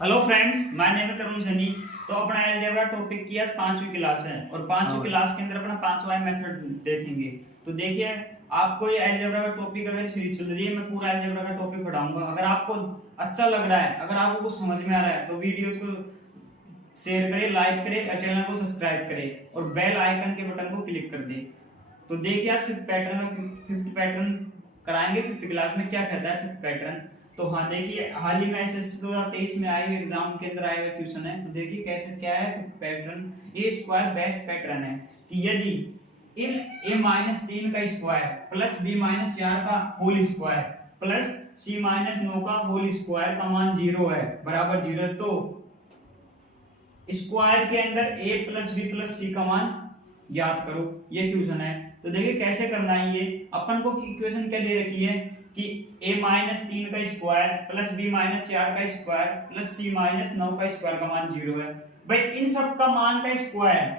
Hello friends, my name है तरुण सैनी। तो अपना अलजेब्रा टॉपिक की आज 5वीं क्लास है और 5वीं क्लास के अंदर अपना 5वां मेथड देखेंगे। तो देखिए, आपको ये अलजेब्रा का टॉपिक अगर सीरीज चल रही है, मैं पूरा अलजेब्रा का टॉपिक पढ़ाऊंगा। अगर आपको अच्छा लग रहा है, अगर आपको कुछ समझ में आ रहा है, तो वीडियोस को शेयर करें, लाइक करें और चैनल को सब्सक्राइब करें और बेल आइकन के बटन को क्लिक कर दें। तो देखिए, आज फिफ्थ पैटर्न कराएंगे। फिफ्थ क्लास में क्या कहता है फिफ्थ पैटर्न। तो हाँ, देखिए, हाल ही में एसएससी 2023 में आए हुए एग्जाम के अंदर आए हुए क्वेश्चन है। तो देखिए कैसे क्या है फिफ्थ पैटर्न। ए स्क्वायर बेस्ट पैटर्न है कि यदि इफ ए माइनस 3 का स्क्वायर प्लस बी माइनस 4 का होल स्क्वायर प्लस सी माइनस 9 का होल स्क्वायर का मान 0 है, बराबर 0 है, तो स्क्वायर के अंदर a plus b plus c का मान याद करो। ये क्वेश्चन है। तो देखिए कैसे करना है। ये अपन को इक्वेशन क्या दे रखी है कि a माइनस 3 का स्क्वायर प्लस b माइनस 4 का स्क्वायर प्लस c माइनस 9 का स्क्वायर का मान 0 है। भाई इन सब का मान का स्क्वायर,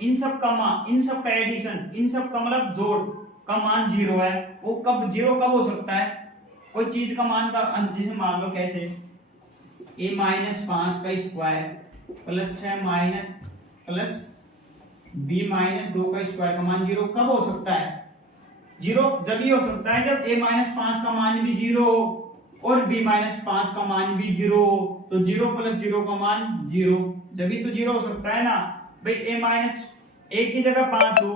इन सब का मान, इन सब का एडिशन, इन सब का मतलब जोड़ का मान 0 है। वो कब 0 कब हो सकता है? कोई चीज का मान का, जैसे मान लो कैसे a माइनस 5 का square plus 6 minus plus b minus 2 का स्क्वायर का मान 0 कब हो सकता है? 0 जब ही हो सकता है जब a माइनस 5 का मान भी 0 हो और b माइनस 5 का मान भी 0 हो। तो 0 प्लस 0 का मान 0, जब ही तो 0 हो सकता है ना। भाई a माइनस 1 की जगह 5 हो,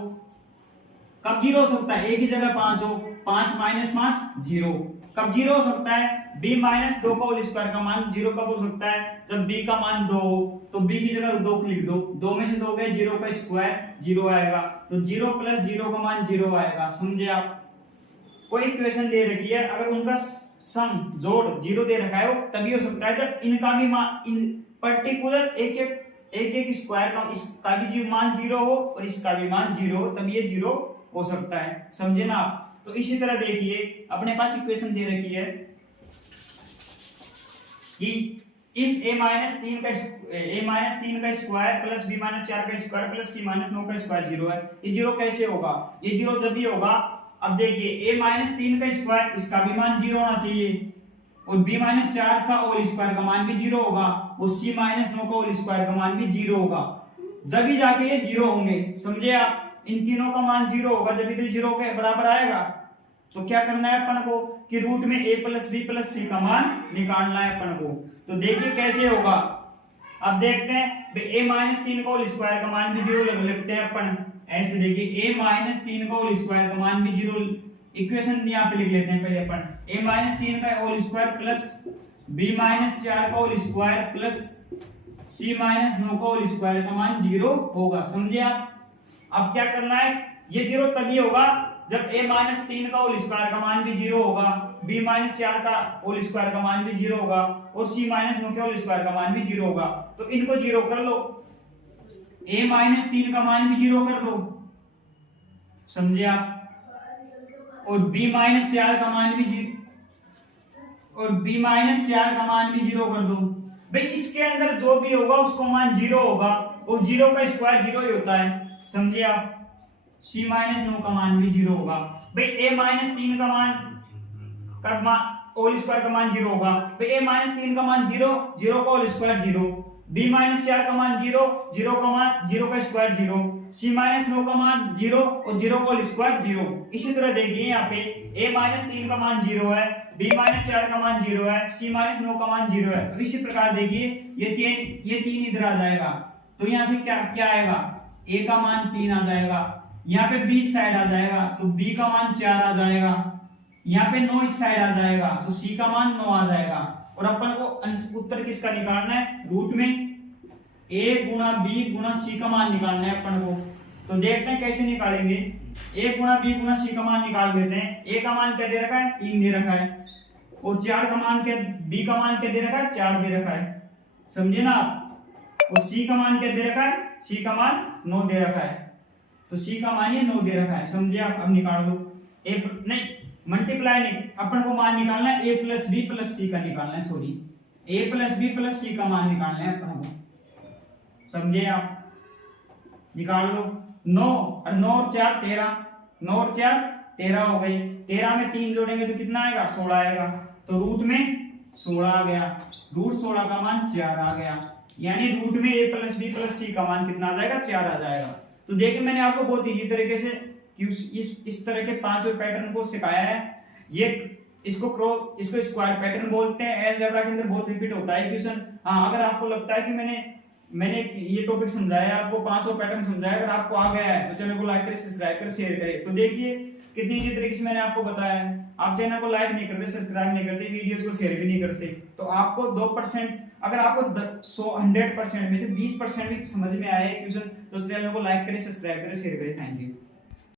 कब 0 हो सकता है? a की जगह 5 हो, 5 माइनस 5 0, कब 0 हो सकता है? b माइनस 2 का होल स्क्वायर का मान 0 कब हो सकता है? जब b का मान 2 हो। तो b की जगह 2 लिख दो, 2 में से 2 गए, 0 का स्क्वायर 0 आएगा। तो 0 प्लस 0 का मान 0 आएगा। समझे आप? कोई इक्वेशन दे रखी है, अगर उनका सम जोड़ 0 दे रखा है, वो तभी हो सकता है जब इनका भी मान, इन पर्टिकुलर एक स्क्वायर का इसका भी मान 0 हो और इसका भी मान 0 हो, तब ये 0 हो सकता है। समझे ना आप? तो इसी तरह देखिए, अपने पास इक्वेशन दे रखी है कि इफ a माइनस 3 का स्क्वायर प्लस b माइनस 4 का स्क्वायर प्लस c माइनस 9 का स्क्वायर 0 है। ये 0 कैसे होगा? ये 0 जब भी होगा, अब देखिए a माइनस 3 का स्क्वायर, इसका भी मान 0 होना चाहिए और b माइनस 4 का होल स्क्वायर का मान भी 0 होगा और c माइनस 9 का होल स्क्वायर का मान भी 0 होगा। जब भी जाके ये 0 होंगे। समझे आप? इन तीनों का मान 0 होगा, जब भी तो 0 के बराबर आएगा। तो क्या करना है अपन को कि रूट में a plus b plus c का मान निकालना है अपन को। तो देखिए कैसे होगा। अब देखते हैं, a माइनस 3 का होल स्क्वायर का मान भी 0 लिखते हैं अपन। ऐसे देखिए a माइनस 3 का होल स्क्वायर का मान भी 0, इक्वेशन यहाँ पे लिख लेते हैं पहले अपन। a माइनस 3 का whole square plus b minus 4 का whole square plus c minus 9 का होल स्क्वायर का मान 0 होगा। समझे आप? अब क्या करना है, ये 0 तभी होगा जब a माइनस 3 का होल स्क्वायर का मान भी 0 होगा, b माइनस 4 का होल स्क्वायर का मान भी 0 होगा और c माइनस 9 के होल स्क्वायर का मान भी 0 होगा। तो इनको 0 कर लो, a माइनस 3 का मान भी 0 कर दो। समझे आप? और b माइनस 4 का मान भी 0 कर दो। भाई इसके अंदर जो भी होगा उसको मान 0 होगा और 0 का स्क्वायर 0 ही होता है। समझे आप? c माइनस 9 का मान भी 0 होगा। भाई a माइनस 3 का मान होल स्क्वायर का मान 0 होगा। भाई a माइनस 3 का मान 0, 0 का होल स्क्वायर 0, b माइनस 4 का मान 0, 0 का मान 0 का स्क्वायर 0, c माइनस 9 का मान 0 और 0 का होल स्क्वायर 0। इसी तरह देखिए यहाँ पे a माइनस 3 का मान 0 है, b माइनस 4 का मान 0 है, c माइनस 9 का मान 0 है। तो इसी प्रकार देखिए ये 3 इधर आ जाएगा। तो यहाँ से क्या आएगा? a का मान 3 आ जाएगा, यहाँ पे b साइड आ जाएगा तो b का मान 4 आ जाएगा, यहाँ पे 9 इस साइड आ जाएगा तो c का मान 9 आ जाएगा। और अपन को उत्तर किसका निकालना है? रूट में a गुणा b गुणा c का मान निकालना है अपन को। तो देखते हैं कैसे निकालेंगे। a गुणा b गुणा c का मान निकाल देते हैं। a का मान क्या दे रखा है? 3 दे रखा है और 4 का मान क्या, b का मान क्या दे रखा है? 4 दे रखा है। समझे ना आप? और c का मान क्या दे रखा है? c का मान 9 दे रखा है। तो c का मान ये 9 दे रखा है। समझे आप? अब निकाल दो। a नहीं, मल्टीप्लाई नहीं, अपन को मान निकालना है a plus b plus c का निकालना है। Sorry, a plus b plus c का मान निकालना है अपन को। समझे आप? निकाल लो। 9 और 9 और 4 13, 9 और 4 13 हो गई। 13 में 3 जोड़ेंगे तो कितना आएगा? 16 आएगा। तो रूट में 16 आ गया, रूट 16 का मान 4 आ गया, यानी रूट में a plus b plus c का मान कितना आ जाएगा, 4 आ जाएगा। तो देखिए मैंने आपको बहुत इजी तरीके से इस तरह के 5 पैटर्न को सिखाया है। ये इसको स्क्वायर पैटर्न बोलते हैं, अलजेब्रा के अंदर बहुत रिपीट होता है क्वेश्चन। हाँ, अगर आपको लगता है कि मैंने ये टॉपिक समझाया, आपको 5 पैटर्न समझाया, अगर आपको आ गया है तो चैनल को लाइक करें, सब्सक्राइब करें, शेयर करें। तो देखिए कितनी इजी तरीके से मैंने आपको बताया है। आप चैनल को लाइक नहीं करते, सब्सक्राइब नहीं करते, वीडियोस को शेयर भी नहीं करते, तो आपको 2%, अगर आपको 100% में से 20% भी समझ में आया है क्वेश्चन, तो चैनल को लाइक करें, सब्सक्राइब करें, शेयर करें। Thank you.